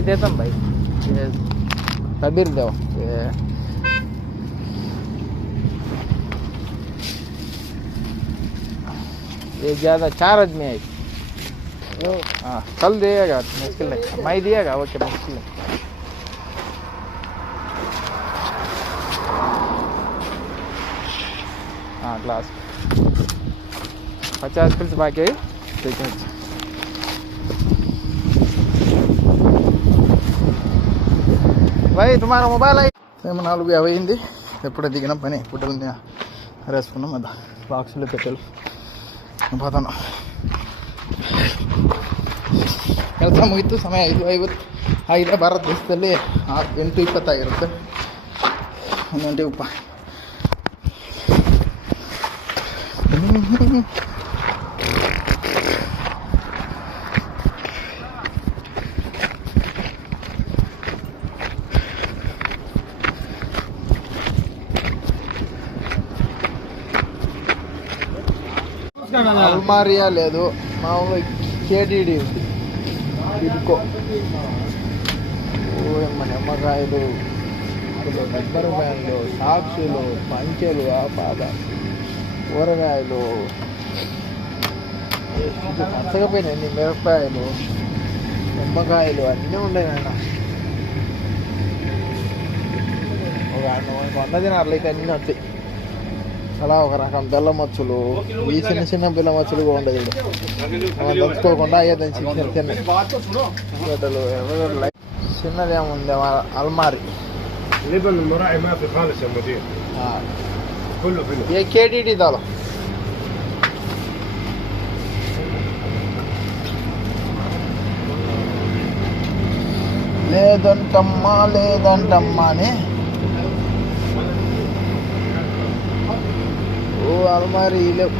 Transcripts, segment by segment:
भाई देता हूँ भाई, तबीर दो ये ज़्यादा 4 आदमी है। हाँ कल दिएगा मुश्किल है, मैं दिएगा ओके मुश्किल है। हाँ ग्लास 50 पिल्स बाकी है, ठीक है। भाई तुम्हारा मोबाइल है 4:50 అయింది, ఎప్పుడో దిగిన పని ఫుడ్డులని అరేసుకున్నాం అదా బాక్సులు పెట్టాలి పోతాను. ಕೆಲಸ ಮುಗಿತು, ಸಮಯ 5:50 ಭಾರತ ದೇಶದಲ್ಲಿ 8:20 ಆಗಿರುತ್ತೆ. 1 ಗಂಟೆ ಉಪ್ಪ అల్మారియా లేదు, మామూలు కేటీడీ ఉంది. ఇదికో మన నిమ్మకాయలు, రబ్బర్ బ్యాండ్లు, సాక్షులు, పంచెలు, ఆపాద కూరగాయలు, నచ్చకపోయినాయి మిరపకాయలు, నిమ్మకాయలు అన్నీ ఉన్నాయి. నాయన ఒక 100 దినార్లు అయితే అన్నీ వస్తాయి. అలా ఒక రకం బెల్ల మచ్చులు, ఈ చిన్న చిన్న బెల్ల మచ్చులు కూడా ఉండదు. మనం దంచుకోకుండా అయ్యేదని తిన్నాయి. గడ్డలు చిన్నదేముంది అల్మారి. ఏ కేటీడీ దాలో లేదంటమ్మా లేదంటమ్మా అని అల్మారీ లేవు.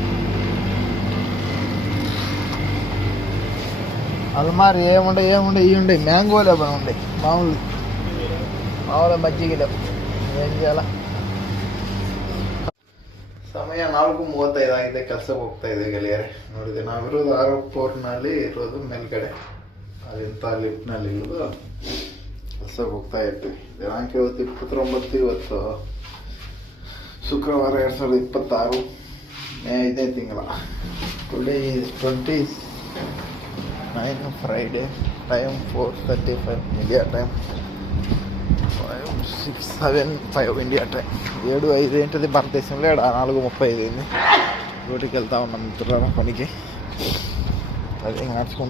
అల్మారీ ఏముండే ఇవి ఉండే మ్యాంగోలే ఉండే, మామూలు మజ్జిగ లేవు. ఏం చేయాల? ಸಮಯ 4:35 ಆಗಿದೆ, ಕೆಲಸಕ್ಕೆ ಹೋಗ್ತಾ ಇದೆ ಗೆಳೆಯರೆ. ನೋಡಿದೆ ನಾವಿರೋದು 6 ಇರೋದು ಮೇಲ್ಗಡೆ, ಅದೆಂಥ ಲಿಫ್ಟ್ನಲ್ಲಿ ಇರೋದು ಕೆಲಸಕ್ಕೆ ಹೋಗ್ತಾ ಇರ್ತೀವಿ. ದಿನಾಂಕ 29 ಇವತ್ತು ಶುಕ್ರವಾರ 2026 ಮೇ 5ನೇ ತಿಂಗಳ. Today is 29 Friday. Time 4:35 India time, 5:6-7-5 India time. 7:05 ఏంటిది భారతదేశంలో 4:35 అయింది. డ్యూటీకి వెళ్తా ఉన్నాం మిత్రులారా పనికి. అదే నడుచుకుంటూ